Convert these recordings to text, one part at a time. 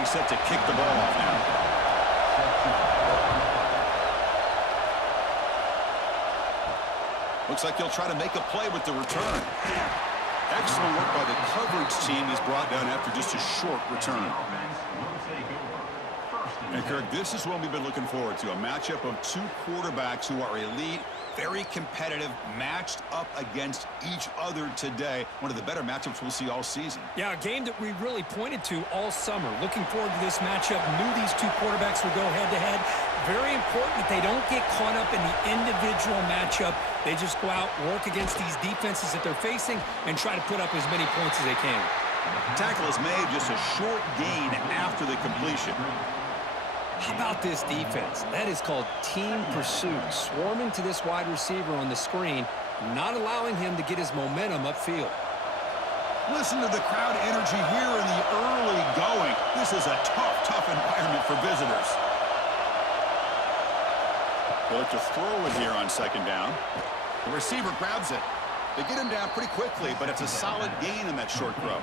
getting set to kick the ball off now. Looks like he'll try to make a play with the return. Excellent work by the coverage team. He's brought down after just a short return. And Kirk, this is what we've been looking forward to, a matchup of two quarterbacks who are elite, very competitive, matched up against each other today. One of the better matchups we'll see all season. Yeah, a game that we really pointed to all summer. Looking forward to this matchup. Knew these two quarterbacks would go head-to-head. Very important that they don't get caught up in the individual matchup. They just go out, work against these defenses that they're facing, and try to put up as many points as they can. Tackle is made, just a short gain after the completion. How about this defense? That is called team pursuit. Swarming to this wide receiver on the screen, not allowing him to get his momentum upfield. Listen to the crowd energy here in the early going. This is a tough environment for visitors. They'll look to throw it here on second down. The receiver grabs it. They get him down pretty quickly, but it's a solid gain in that short throw.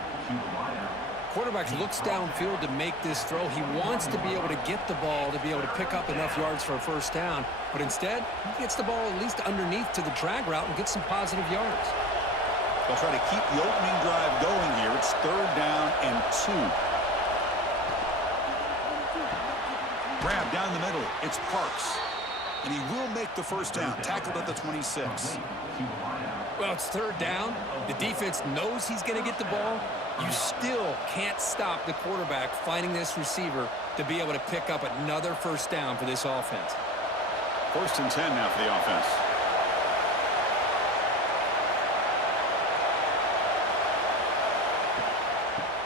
Quarterback looks downfield to make this throw. He wants to be able to get the ball to be able to pick up enough yards for a first down, but instead, he gets the ball at least underneath to the drag route and gets some positive yards. They'll try to keep the opening drive going here. It's 3rd down and 2. Grab down the middle. It's Parks. And he will make the first down. Tackled at the 26. Well, it's 3rd down. The defense knows he's going to get the ball. You still can't stop the quarterback finding this receiver to be able to pick up another first down for this offense. 1st and 10 now for the offense.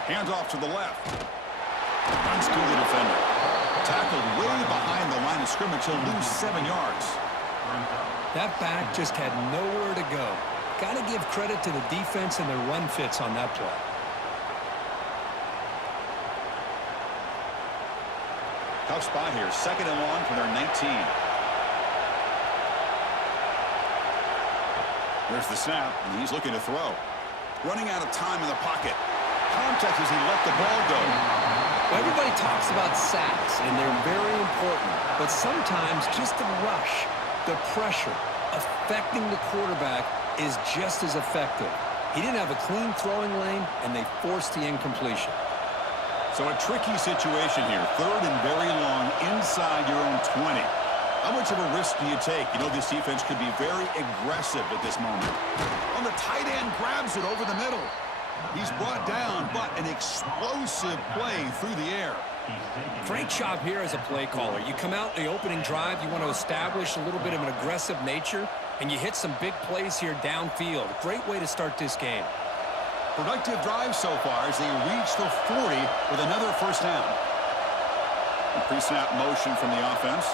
Hands off to the left. Runs through the defender. Tackled way behind the line of scrimmage. He'll lose 7 yards. That back just had nowhere to go. Got to give credit to the defense and their run fits on that play. Tough spot here. 2nd and long from their 19. There's the snap, and he's looking to throw. Running out of time in the pocket. Contact as he let the ball go. Well, everybody talks about sacks, and they're very important. But sometimes just the rush, the pressure, affecting the quarterback is just as effective. He didn't have a clean throwing lane, and they forced the incompletion. So a tricky situation here. 3rd and very long inside your own 20. How much of a risk do you take? You know this defense could be very aggressive at this moment. On the tight end, grabs it over the middle. He's brought down, but an explosive play through the air. Great job here as a play caller. You come out in the opening drive, you want to establish a little bit of an aggressive nature, and you hit some big plays here downfield. Great way to start this game. Productive drive so far as they reach the 40 with another first down. Pre-snap motion from the offense.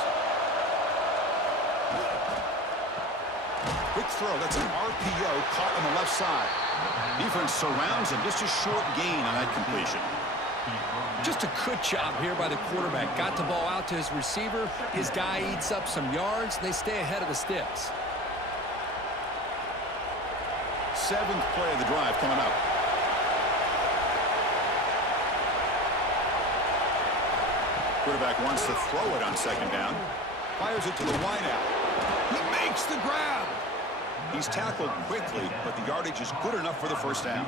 Quick throw. That's an RPO caught on the left side. Defense surrounds him. Just a short gain on that completion. Just a good job here by the quarterback. Got the ball out to his receiver. His guy eats up some yards. They stay ahead of the sticks. 7th play of the drive coming up. Quarterback wants to throw it on second down. Fires it to the wideout. He makes the grab. He's tackled quickly, but the yardage is good enough for the first down.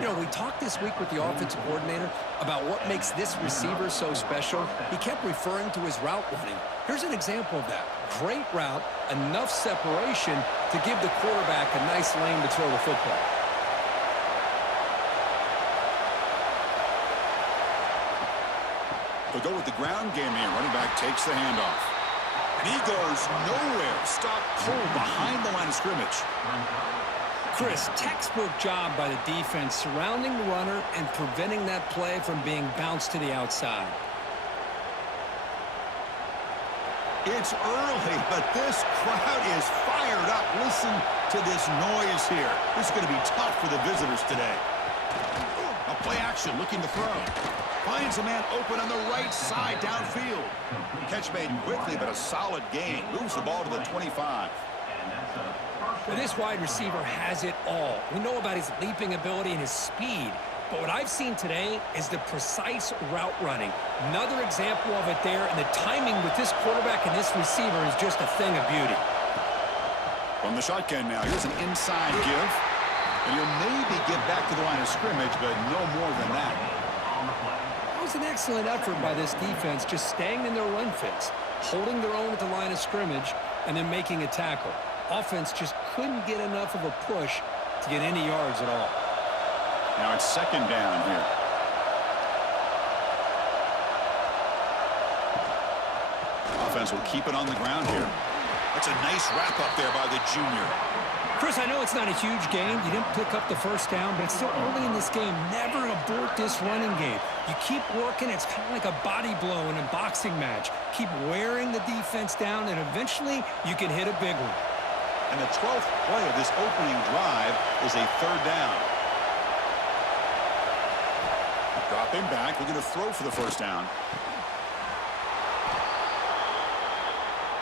You know, we talked this week with the offensive coordinator about what makes this receiver so special. He kept referring to his route running. Here's an example of that. Great route, enough separation to give the quarterback a nice lane to throw the football. They'll go with the ground game here. Running back takes the handoff. And he goes nowhere. Stop cold behind the line of scrimmage. Chris, textbook job by the defense surrounding the runner and preventing that play from being bounced to the outside. It's early, but this crowd is fired up. Listen to this noise here. This is going to be tough for the visitors today. A play action, looking to throw. Finds a man open on the right side downfield. Catch made quickly, but a solid gain. Moves the ball to the 25. Well, this wide receiver has it all. We know about his leaping ability and his speed, But what I've seen today is the precise route running. Another example of it there, and the timing with this quarterback and this receiver is just a thing of beauty. From the shotgun now, here's an inside give. And he'll maybe get back to the line of scrimmage, but no more than that. That was an excellent effort by this defense, just staying in their run fits, holding their own at the line of scrimmage, and then making a tackle. Offense just couldn't get enough of a push to get any yards at all. Now it's second down here. Offense will keep it on the ground here. That's a nice wrap up there by the junior. Chris, I know it's not a huge gain. You didn't pick up the first down, but it's still early in this game. Never abort this running game. You keep working. It's kind of like a body blow in a boxing match. Keep wearing the defense down, and eventually you can hit a big one. And the 12th play of this opening drive is a third down. Dropping back, looking to throw for the first down.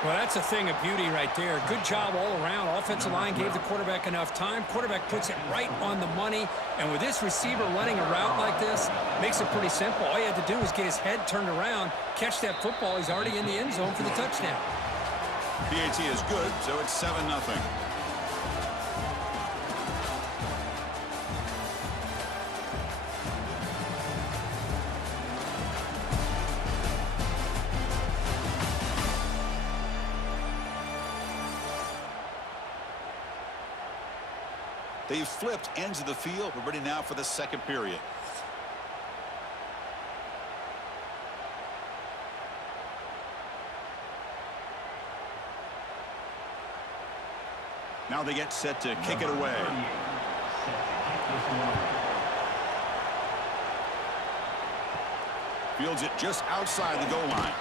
Well, that's a thing of beauty right there. Good job all around. Offensive line gave the quarterback enough time. Quarterback puts it right on the money. And with this receiver running a route like this, makes it pretty simple. All you had to do is get his head turned around, catch that football. He's already in the end zone for the touchdown. PAT is good, so it's 7-0. They've flipped ends of the field. We're ready now for the second period. Now they get set to kick it away. Fields it just outside the goal line.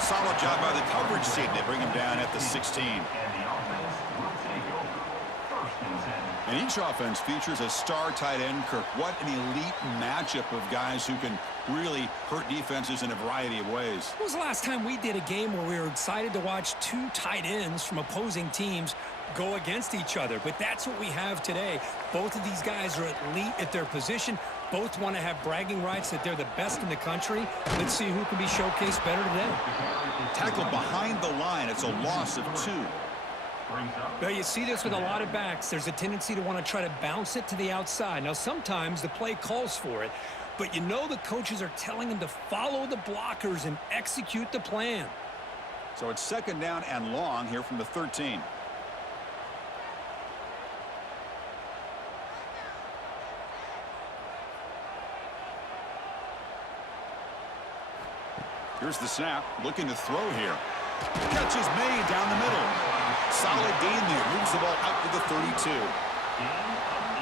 Solid job by the coverage team. They bring him down at the 16. And each offense features a star tight end, Kirk. What an elite matchup of guys who can really hurt defenses in a variety of ways. When was the last time we did a game where we were excited to watch two tight ends from opposing teams go against each other? But that's what we have today. Both of these guys are elite at their position. Both want to have bragging rights that they're the best in the country. Let's see who can be showcased better today. Tackled behind the line. It's a loss of 2. Well, you see this with a lot of backs. There's a tendency to want to try to bounce it to the outside. Now, sometimes the play calls for it, but you know the coaches are telling them to follow the blockers and execute the plan. So it's second down and long here from the 13. Here's the snap, looking to throw here. Catch is made down the middle. Solid gain there. Moves the ball out to the 32.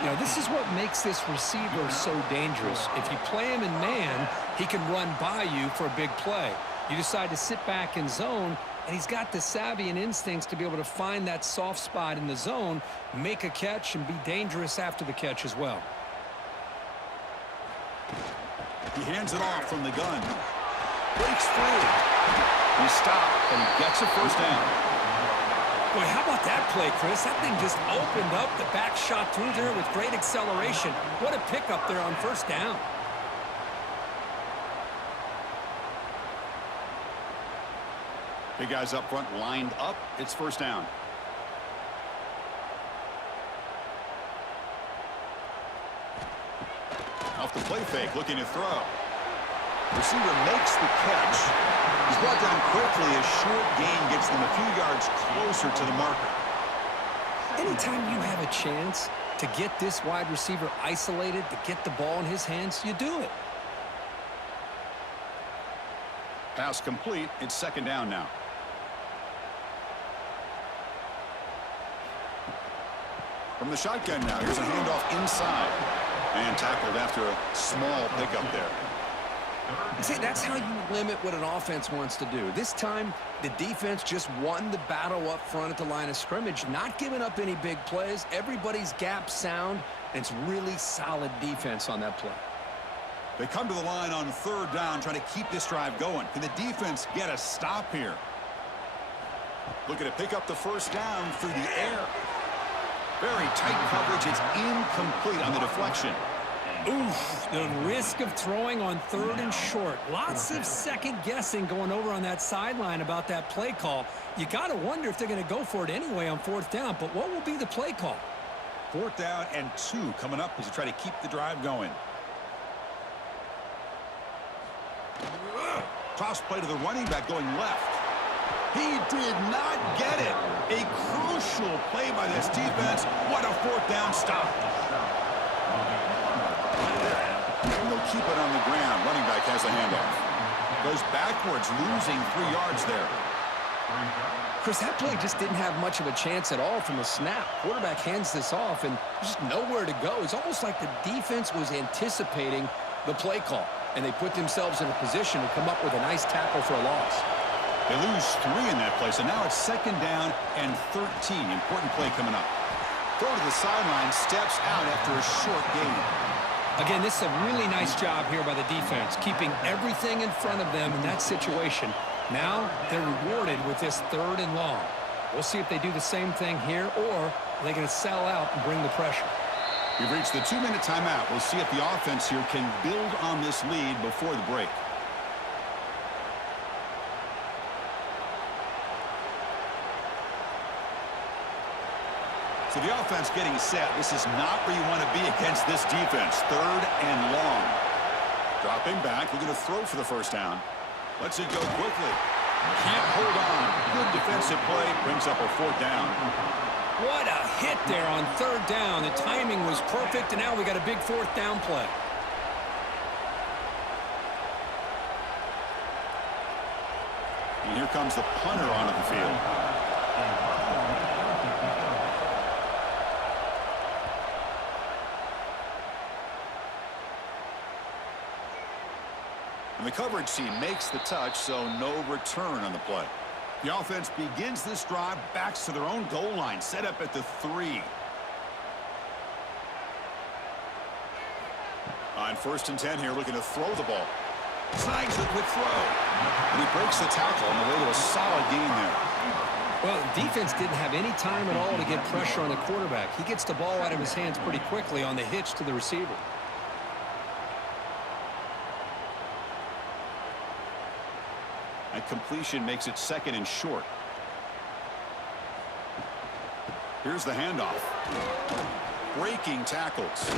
You know, this is what makes this receiver so dangerous. If you play him in man, he can run by you for a big play. You decide to sit back in zone, and he's got the savvy and instincts to be able to find that soft spot in the zone, make a catch, and be dangerous after the catch as well. He hands it off from the gun. Breaks free. He stopped, and he gets a first down. Boy, how about that play, Chris? That thing just opened up. The back shot through there with great acceleration. What a pickup there on first down. Big guys up front lined up. It's first down. Off the play fake, looking to throw. Receiver makes the catch. He's brought down quickly. A short gain gets them a few yards closer to the marker. Anytime you have a chance to get this wide receiver isolated, to get the ball in his hands, you do it. Pass complete. It's second down now. From the shotgun now, here's a handoff inside. And tackled after a small pickup there. See, that's how you limit what an offense wants to do. This time, the defense just won the battle up front at the line of scrimmage, not giving up any big plays. Everybody's gap sound, and it's really solid defense on that play. They come to the line on third down, trying to keep this drive going. Can the defense get a stop here? Looking to pick up the first down through the air. Very tight coverage. It's incomplete on the deflection. Oof, the risk of throwing on 3rd and short. Lots of second guessing going over on that sideline about that play call. You got to wonder if they're going to go for it anyway on 4th down, but what will be the play call? 4th down and 2 coming up as you try to keep the drive going. Toss play to the running back going left. He did not get it. A crucial play by this defense. What a 4th down stop. And they'll keep it on the ground. Running back has the handoff. Goes backwards, losing 3 yards there. Chris, that play just didn't have much of a chance at all from the snap. Quarterback hands this off, and there's just nowhere to go. It's almost like the defense was anticipating the play call, and they put themselves in a position to come up with a nice tackle for a loss. They lose 3 in that play, so now it's 2nd down and 13. Important play coming up. Throw to the sideline, steps out after a short gain. Again, this is a really nice job here by the defense, keeping everything in front of them in that situation. Now they're rewarded with this 3rd and long. We'll see if they do the same thing here, or are they going to sell out and bring the pressure. We've reached the 2-minute timeout. We'll see if the offense here can build on this lead before the break. So the offense getting set. This is not where you want to be against this defense. 3rd and long. Dropping back, looking to throw for the 1st down. Lets it go quickly. Can't hold on. Good defensive play. Brings up a 4th down. What a hit there on 3rd down. The timing was perfect, and now we got a big 4th down play. And here comes the punter onto the field. And the coverage team makes the touch, so no return on the play. The offense begins this drive, backs to their own goal line, set up at the 3. On 1st and 10 here, looking to throw the ball. Snags the quick throw. And he breaks the tackle on the way to a solid gain there. Well, the defense didn't have any time at all to get pressure on the quarterback. He gets the ball out of his hands pretty quickly on the hitch to the receiver. That completion makes it 2nd and short. Here's the handoff. Breaking tackles.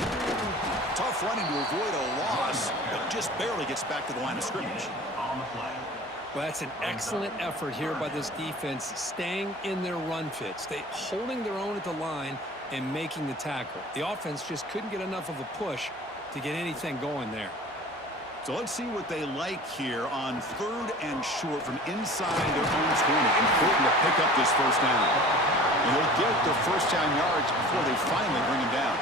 Tough running to avoid a loss, but just barely gets back to the line of scrimmage. Well, that's an excellent effort here by this defense, staying in their run fits. They holding their own at the line and making the tackle. The offense just couldn't get enough of a push to get anything going there. So let's see what they like here on 3rd and short from inside their own 20. Important to pick up this 1st down. And they'll get the 1st down yards before they finally bring him down.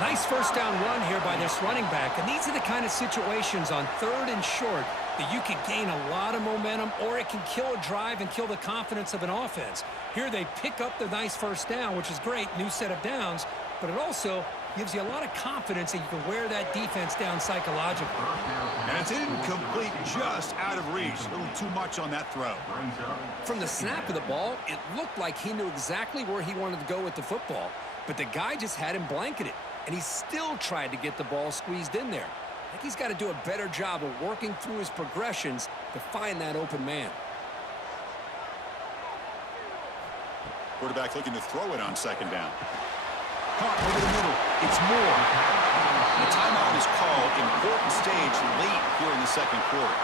Nice 1st down run here by this running back. And these are the kind of situations on 3rd and short that you can gain a lot of momentum, or it can kill a drive and kill the confidence of an offense. Here they pick up the nice 1st down, which is great, new set of downs, but it also gives you a lot of confidence that you can wear that defense down psychologically. And it's incomplete, just out of reach. A little too much on that throw. From the snap of the ball, it looked like he knew exactly where he wanted to go with the football, but the guy just had him blanketed, and he still tried to get the ball squeezed in there. I think he's got to do a better job of working through his progressions to find that open man. Quarterback looking to throw it on 2nd down. Caught over the middle. It's more. The timeout is called. Important stage late here in the 2nd quarter.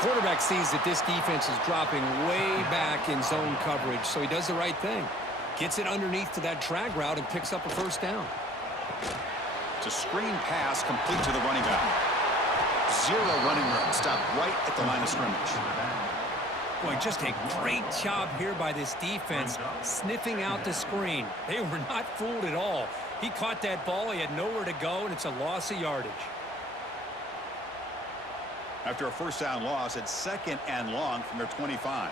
Quarterback sees that this defense is dropping way back in zone coverage, so he does the right thing. Gets it underneath to that drag route and picks up a 1st down. It's a screen pass complete to the running back. 0 running room. Stopped right at the line of scrimmage. Boy, just a great job here by this defense, sniffing out the screen. They were not fooled at all. He caught that ball, he had nowhere to go, and it's a loss of yardage. After a 1st down loss, it's 2nd and long from their 25.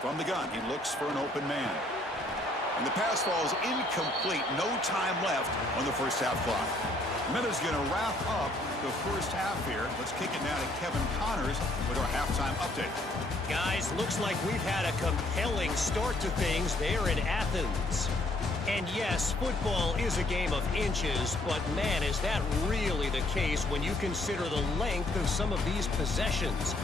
From the gun, he looks for an open man. And the pass falls incomplete. No time left on the 1st half clock. Minuta's going to wrap up the first half here. Let's kick it now to Kevin Connors with our halftime update. Guys, looks like we've had a compelling start to things there in Athens. And yes, football is a game of inches, but man, is that really the case when you consider the length of some of these possessions.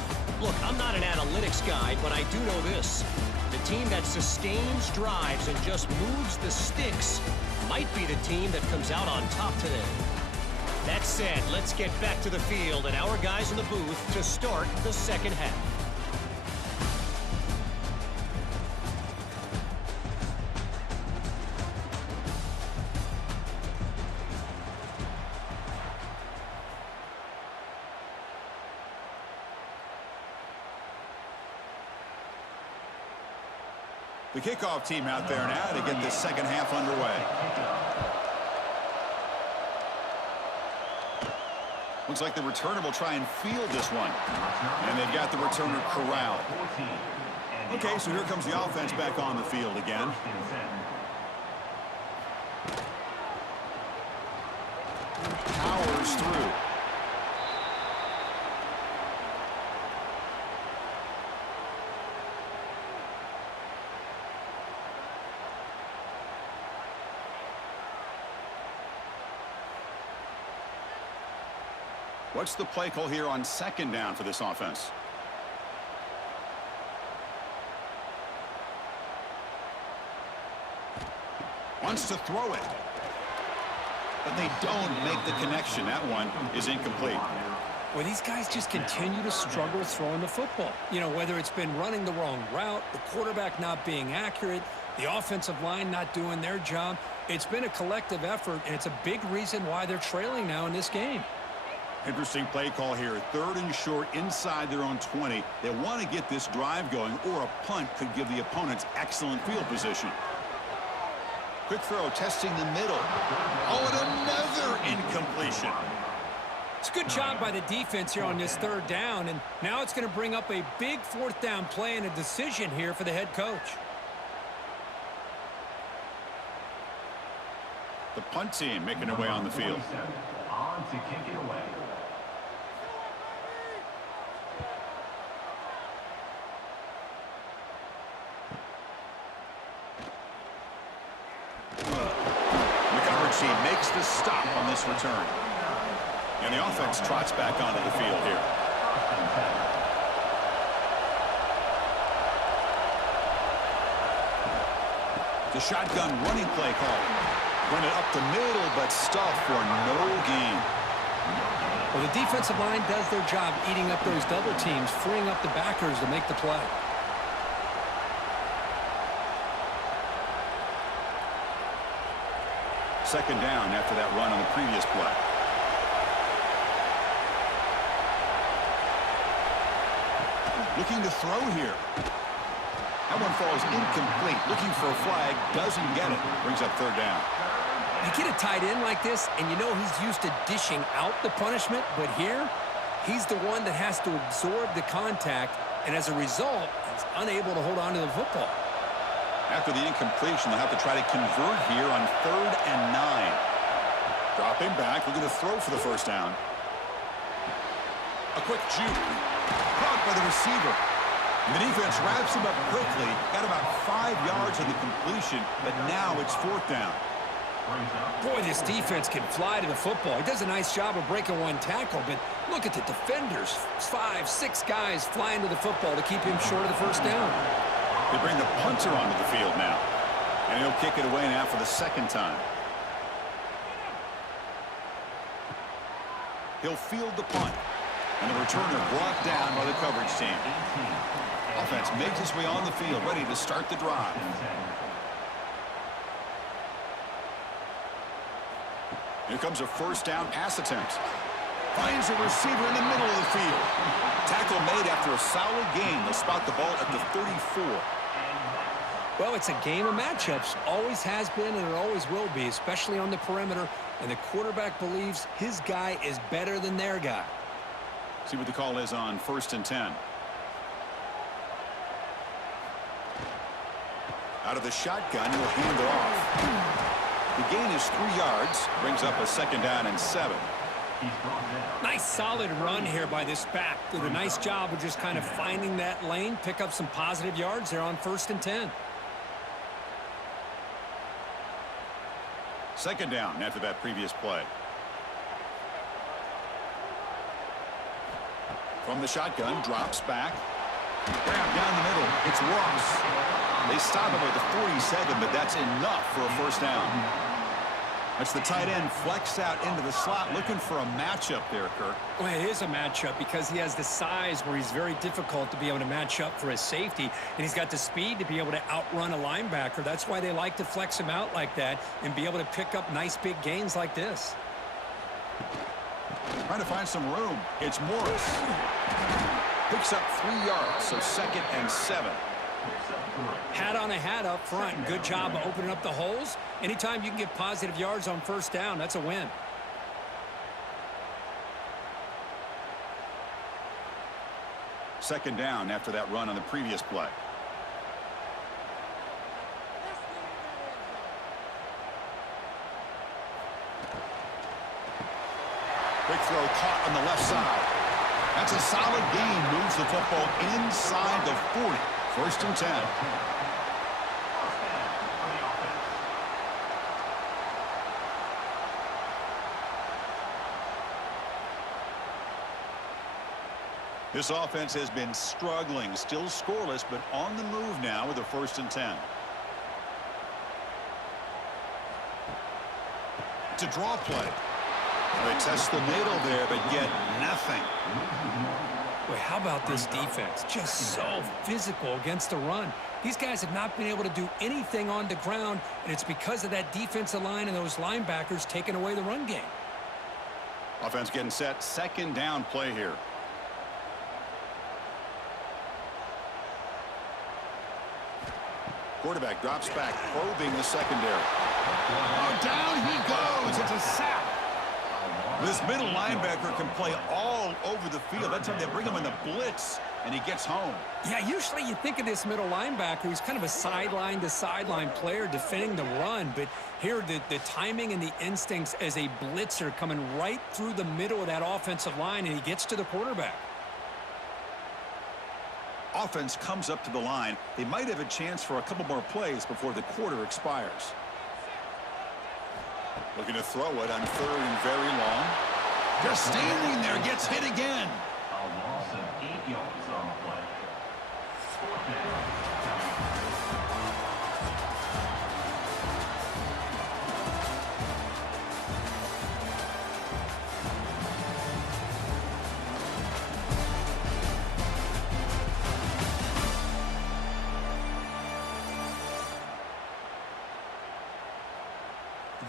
Look, I'm not an analytics guy, but I do know this. The team that sustains drives and just moves the sticks might be the team that comes out on top today. That said, let's get back to the field and our guys in the booth to start the second half. The kickoff team out there now to get this second half underway. Looks like the returner will try and field this one. And they've got the returner corralled. Okay, so here comes the offense back on the field again. Powers through. What's the play call here on second down for this offense? Wants to throw it. But they don't make the connection. That one is incomplete. Well, these guys just continue to struggle throwing the football. You know, whether it's been running the wrong route, the quarterback not being accurate, the offensive line not doing their job. It's been a collective effort, and it's a big reason why they're trailing now in this game. Interesting play call here. 3rd and short inside their own 20. They want to get this drive going, or a punt could give the opponents excellent field position. Quick throw, testing the middle. Oh, and another incompletion. It's a good job by the defense here on this 3rd down, and now it's going to bring up a big 4th down play and a decision here for the head coach. The punt team making their way on the field. On to kick it away. Team makes the stop on this return. And the offense trots back onto the field here. The shotgun running play call. Run it up the middle, but stuffed for no gain. Well, the defensive line does their job eating up those double teams, freeing up the backers to make the play. Second down after that run on the previous play. Looking to throw here. That one falls incomplete. Looking for a flag. Doesn't get it. Brings up 3rd down. You get a tight end like this, and you know he's used to dishing out the punishment, but here, he's the one that has to absorb the contact, and as a result, he's unable to hold on to the football. After the incompletion, they'll have to try to convert here on 3rd and 9. Dropping back, looking to throw for the first down. A quick juke. Caught by the receiver. And the defense wraps him up quickly. Got about 5 yards on the completion, but now it's 4th down. Boy, this defense can fly to the football. He does a nice job of breaking one tackle, but look at the defenders. 5, 6 guys flying to the football to keep him short of the first down. They bring the punter onto the field now. And he'll kick it away now for the 2nd time. He'll field the punt. And the returner brought down by the coverage team. Offense makes its way on the field, ready to start the drive. Here comes a first down pass attempt. Finds a receiver in the middle of the field. Tackle made after a solid gain. They'll spot the ball at the 34. Well, it's a game of matchups. Always has been and it always will be, especially on the perimeter. And the quarterback believes his guy is better than their guy. See what the call is on 1st and 10. Out of the shotgun, he'll hand it off. The gain is 3 yards, brings up a 2nd down and 7. Nice solid run here by this back. Did a nice job of just kind of finding that lane, pick up some positive yards there on 1st and 10. 2nd down after that previous play. From the shotgun, drops back. Grab down the middle. It's Ross. They stop him at the 47, but that's enough for a 1st down. That's the tight end flexed out into the slot, looking for a matchup there, Kirk. Well, it is a matchup because he has the size where he's very difficult to be able to match up for his safety, and he's got the speed to be able to outrun a linebacker. That's why they like to flex him out like that and be able to pick up nice big gains like this. Trying to find some room. It's Morris. Picks up 3 yards, so 2nd and 7. Hat on a hat up front. Good job of opening up the holes. Anytime you can get positive yards on 1st down, that's a win. Second down after that run on the previous play. Quick throw caught on the left side. That's a solid gain. Moves the football inside the 40. 1st and 10. This offense has been struggling, still scoreless, but on the move now with a 1st and 10. It's a draw play. They test the middle there, but get nothing. Boy, how about this defense? Just so physical against the run. These guys have not been able to do anything on the ground, and it's because of that defensive line and those linebackers taking away the run game. Offense getting set. 2nd down play here. Quarterback drops back, probing the secondary. Oh, down he goes. It's a sack. This middle linebacker can play all over the field. That's how they bring him in the blitz, and he gets home. Yeah, usually you think of this middle linebacker, he's kind of a sideline-to-sideline player defending the run, but here the timing and the instincts as a blitzer coming right through the middle of that offensive line, and he gets to the quarterback. Offense comes up to the line. They might have a chance for a couple more plays before the quarter expires. Looking to throw it on 3rd and very long. Just standing there, gets hit again. A loss of 8 yards on the play. 4th down.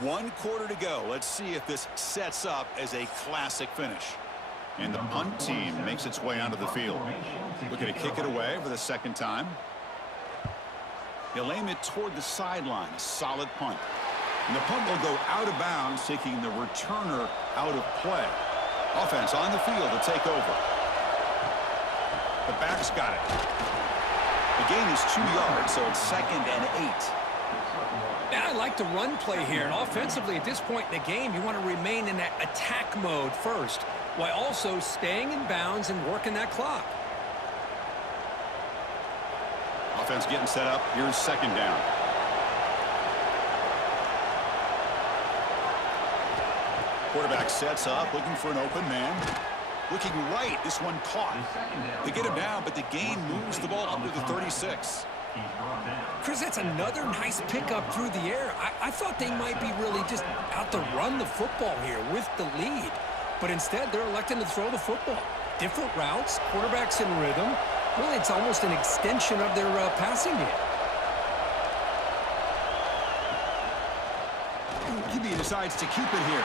One quarter to go. Let's see if this sets up as a classic finish. And the punt team makes its way onto the field. Looking to kick it away for the 2nd time. He'll aim it toward the sideline. A solid punt. And the punt will go out of bounds, taking the returner out of play. Offense on the field to take over. The back's got it. The gain is 2 yards, so it's 2nd and 8. Yeah, I like the run play here. And offensively, at this point in the game, you want to remain in that attack mode first, while also staying in bounds and working that clock. Offense getting set up. Here's 2nd down. Quarterback sets up, looking for an open man. Looking right. This one caught. They get him down, but the gain moves the ball under the 36. Chris, that's another nice pickup through the air. I thought they might be really just out to run the football here with the lead. But instead, they're electing to throw the football. Different routes, quarterbacks in rhythm. Really, it's almost an extension of their passing game. QB decides to keep it here.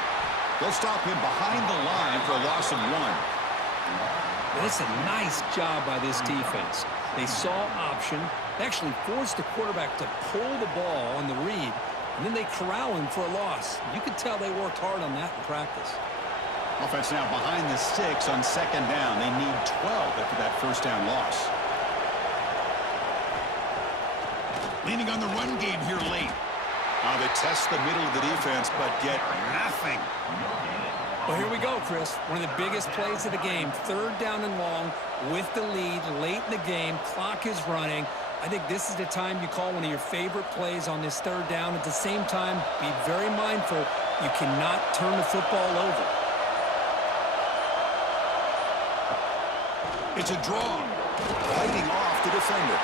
They'll stop him behind the line for a loss of 1. That's a nice job by this defense. They saw option. They actually forced the quarterback to pull the ball on the read, and then they corral him for a loss. You could tell they worked hard on that in practice. Offense now behind the 6 on 2nd down. They need 12 after that 1st down loss. Leaning on the run game here late. They they test the middle of the defense, but get nothing. Well, here we go, Chris. One of the biggest plays of the game. 3rd down and long with the lead late in the game. Clock is running. I think this is the time you call one of your favorite plays on this 3rd down. At the same time, be very mindful. You cannot turn the football over. It's a draw. Fighting off the defender.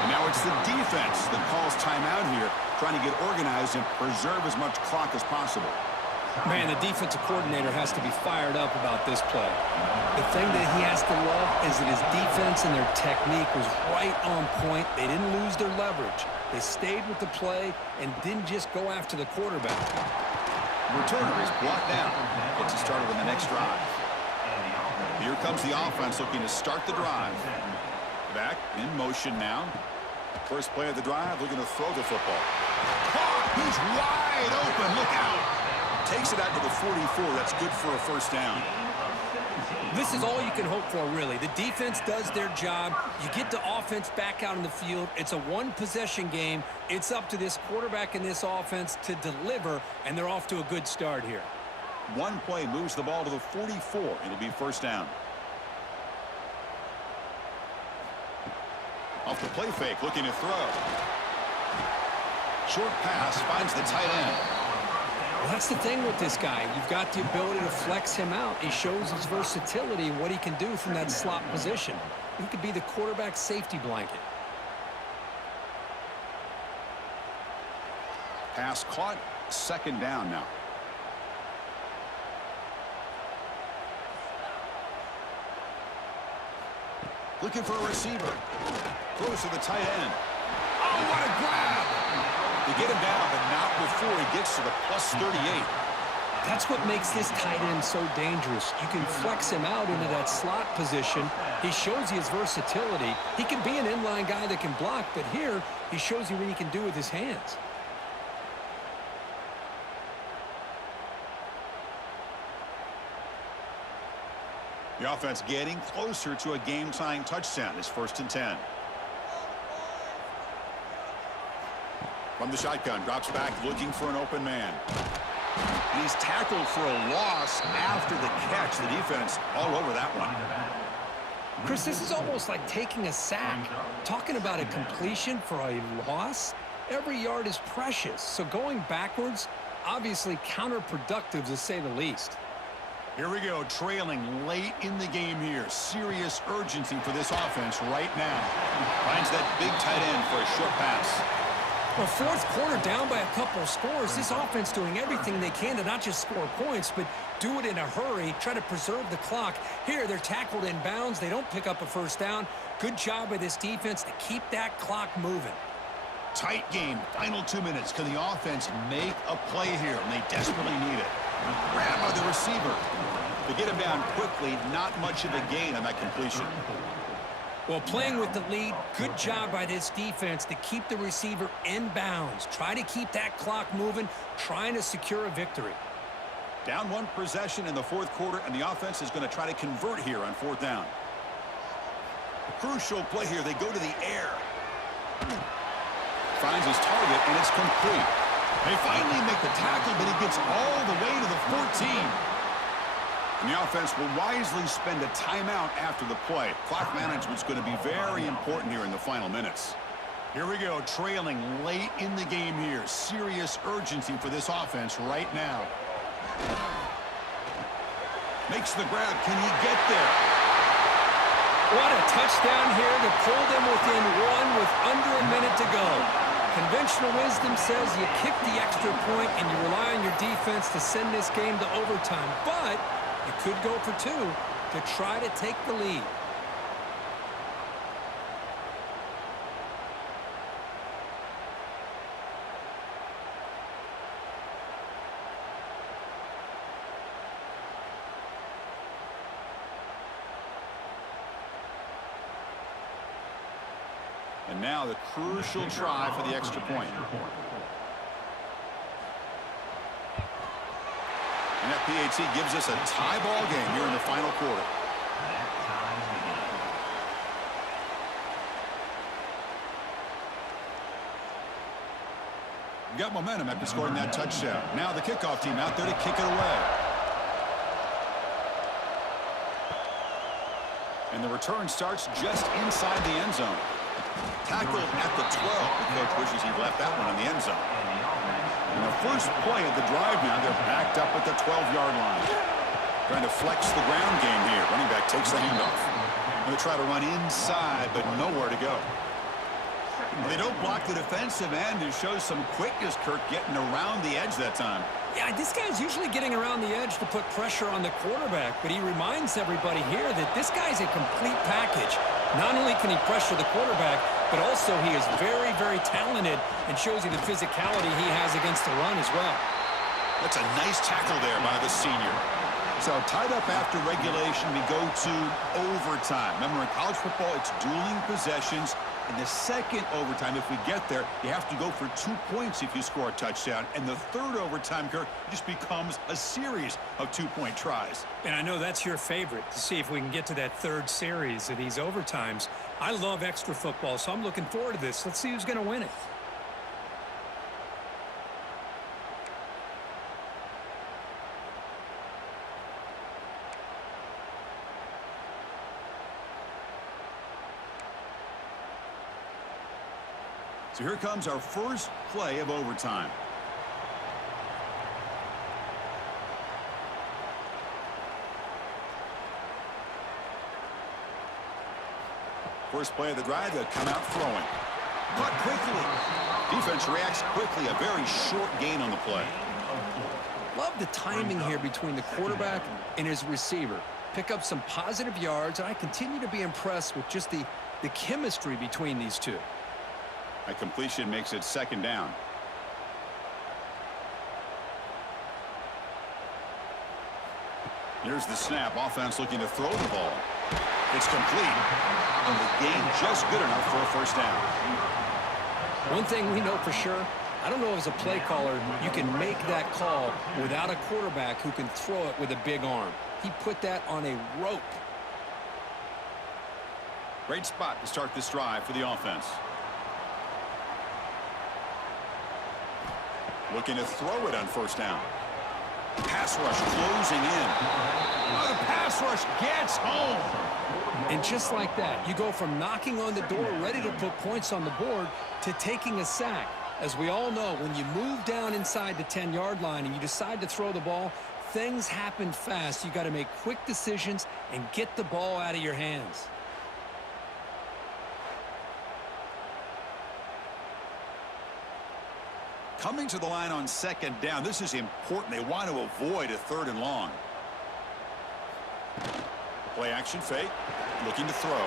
And now it's the defense that calls timeout here, trying to get organized and preserve as much clock as possible. Man, the defensive coordinator has to be fired up about this play. The thing that he has to love is that his defense and their technique was right on point. They didn't lose their leverage. They stayed with the play and didn't just go after the quarterback. Returner is blocked down. Gets us started on the next drive. Here comes the offense looking to start the drive. Back in motion now. First play of the drive, looking to throw the football. He's wide open. Look out. Takes it out to the 44. That's good for a first down. This is all you can hope for, really. The defense does their job. You get the offense back out in the field. It's a one-possession game. It's up to this quarterback and this offense to deliver, and they're off to a good start here. One play moves the ball to the 44. It'll be first down. Off the play fake, looking to throw. Short pass finds the tight end. Well, that's the thing with this guy. You've got the ability to flex him out. He shows his versatility and what he can do from that slot position. He could be the quarterback's safety blanket. Pass caught. Second down now. Looking for a receiver. Throws to the tight end. Oh, what a grab! They get him down, but not before he gets to the plus 38. That's what makes this tight end so dangerous. You can flex him out into that slot position. He shows you his versatility. He can be an inline guy that can block, but here he shows you what he can do with his hands. The offense getting closer to a game-tying touchdown. It's 1st and 10. From the shotgun, drops back looking for an open man. He's tackled for a loss after the catch. The defense all over that one. Chris, this is almost like taking a sack. Talking about a completion for a loss, every yard is precious. So going backwards, obviously counterproductive to say the least. Here we go, trailing late in the game here. Serious urgency for this offense right now. Finds that big tight end for a short pass. Well, 4th quarter down by a couple of scores. This offense doing everything they can to not just score points, but do it in a hurry, try to preserve the clock. Here, they're tackled in bounds. They don't pick up a first down. Good job by this defense to keep that clock moving. Tight game, final 2 minutes. Can the offense make a play here? And they desperately need it. Grab by the receiver. To get him down quickly, not much of a gain on that completion. Well, playing with the lead, good job by this defense to keep the receiver in bounds. Try to keep that clock moving, trying to secure a victory. Down one possession in the 4th quarter, and the offense is going to try to convert here on 4th down. A crucial play here. They go to the air. Finds his target, and it's complete. They finally make the tackle, but he gets all the way to the 14. And the offense will wisely spend a timeout after the play. Clock management's going to be very important here in the final minutes. Here we go, trailing late in the game here. Serious urgency for this offense right now. Makes the grab. Can he get there? What a touchdown here to pull them within one with under a minute to go. Conventional wisdom says you kick the extra point and you rely on your defense to send this game to overtime. But you could go for 2 to try to take the lead. And now the crucial try for the extra point. And that PAT gives us a tie ball game here in the final quarter. Got momentum after scoring that touchdown. Now the kickoff team out there to kick it away. And the return starts just inside the end zone. Tackled at the 12. The coach wishes he left that one in the end zone. And the first play of the drive now, they're backed up at the 12-yard line. Trying to flex the ground game here. Running back takes the handoff. Going to try to run inside, but nowhere to go. They don't block the defensive end. It shows some quickness, Kirk, getting around the edge that time. Yeah, this guy's usually getting around the edge to put pressure on the quarterback, but he reminds everybody here that this guy's a complete package. Not only can he pressure the quarterback, but also he is very, very talented and shows you the physicality he has against the run as well. That's a nice tackle there by the senior. So tied up after regulation, we go to overtime. Remember, in college football, it's dueling possessions. In the second overtime, if we get there, you have to go for 2 points if you score a touchdown. And the third overtime, Kirk, just becomes a series of 2-point tries. And I know that's your favorite, to see if we can get to that third series of these overtimes. I love extra football, so I'm looking forward to this. Let's see who's going to win it. So here comes our first play of overtime. First play of the drive, they'll come out throwing. Caught quickly. Defense reacts quickly. A very short gain on the play. Love the timing here between the quarterback and his receiver. Pick up some positive yards, and I continue to be impressed with just the chemistry between these two. A completion makes it second down. Here's the snap. Offense looking to throw the ball. It's complete. And the gain just good enough for a first down. One thing we know for sure, I don't know as a play caller, you can make that call without a quarterback who can throw it with a big arm. He put that on a rope. Great spot to start this drive for the offense. Looking to throw it on first down. Pass rush closing in. Oh, the pass rush gets home. And just like that, you go from knocking on the door, ready to put points on the board, to taking a sack. As we all know, when you move down inside the 10-yard line and you decide to throw the ball, things happen fast. You got to make quick decisions and get the ball out of your hands. Coming to the line on second down. This is important. They want to avoid a third and long. Play action fake. Looking to throw.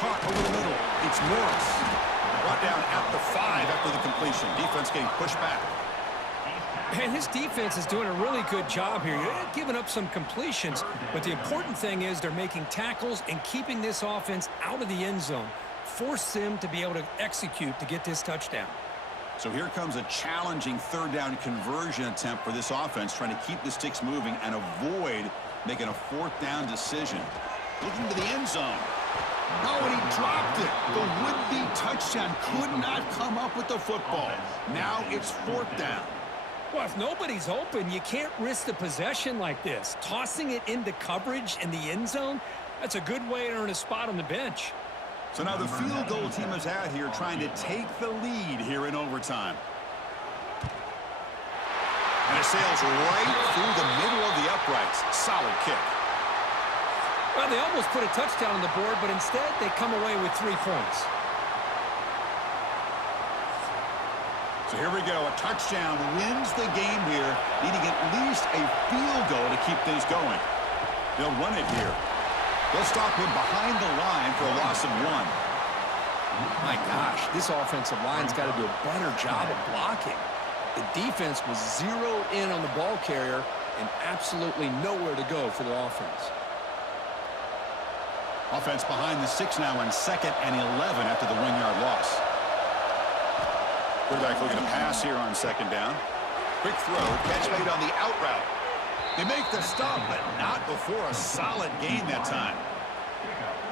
Caught over the middle. It's Morris. Brought down at the 5 after the completion. Defense getting pushed back. And his defense is doing a really good job here. They're giving up some completions, but the important thing is they're making tackles and keeping this offense out of the end zone. Force them to be able to execute to get this touchdown. So here comes a challenging third down conversion attempt for this offense, trying to keep the sticks moving and avoid making a fourth down decision. Looking to the end zone. Oh, and he dropped it. The would-be touchdown could not come up with the football. Now it's fourth down. Well, if nobody's open, you can't risk the possession like this. Tossing it into coverage in the end zone, that's a good way to earn a spot on the bench. So now the field goal team is out here trying to take the lead here in overtime. And it sails right through the middle of the uprights. Solid kick. Well, they almost put a touchdown on the board, but instead they come away with 3 points. So here we go. A touchdown wins the game here, needing at least a field goal to keep things going. They'll run it here. They'll stop him behind the line for a loss of 1. My gosh, this offensive line's got to do a better job of blocking. The defense was zeroed in on the ball carrier and absolutely nowhere to go for the offense. Offense behind the 6 now on 2nd and 11 after the 1-yard loss. Quarterback looking to pass here on 2nd down. Quick throw, catch made on the out route. They make the stop, but not before a solid gain that time.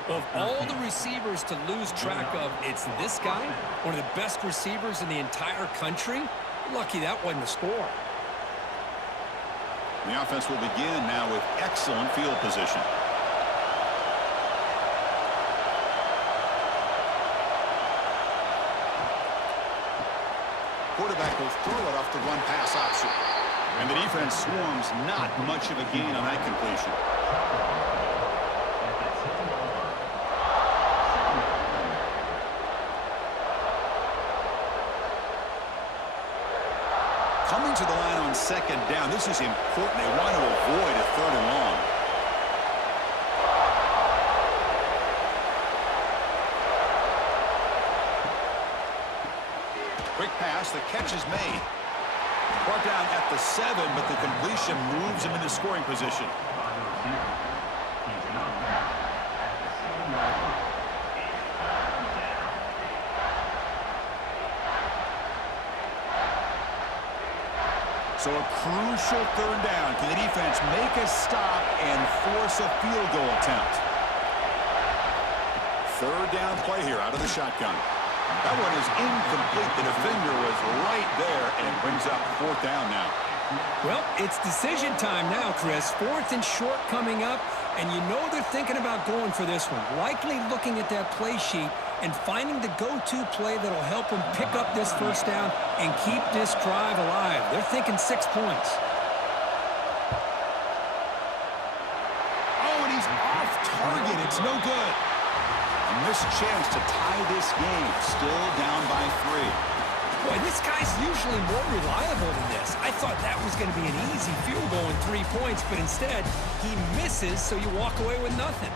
Of all the receivers to lose track of, it's this guy, one of the best receivers in the entire country. Lucky that wasn't the score. The offense will begin now with excellent field position. Quarterback will throw it off the run pass option. And the defense swarms, not much of a gain on that completion. Coming to the line on second down. This is important. They want to avoid a third and long. Quick pass. The catch is made. Brought down at the 7, but the completion moves him into scoring position. So a crucial third down. Can the defense make a stop and force a field goal attempt? Third down play here out of the shotgun. That one is incomplete. The defender was right there, and it brings up fourth down now. Well, it's decision time now, Chris. 4th and short coming up, and you know they're thinking about going for this one. Likely looking at that play sheet and finding the go-to play that'll help them pick up this first down and keep this drive alive. They're thinking 6 points. Oh, and he's off target. It's no good. Missed chance to tie this game. Still down by 3. Boy, this guy's usually more reliable than this. I thought that was going to be an easy field goal and 3 points, but instead, he misses, so you walk away with nothing.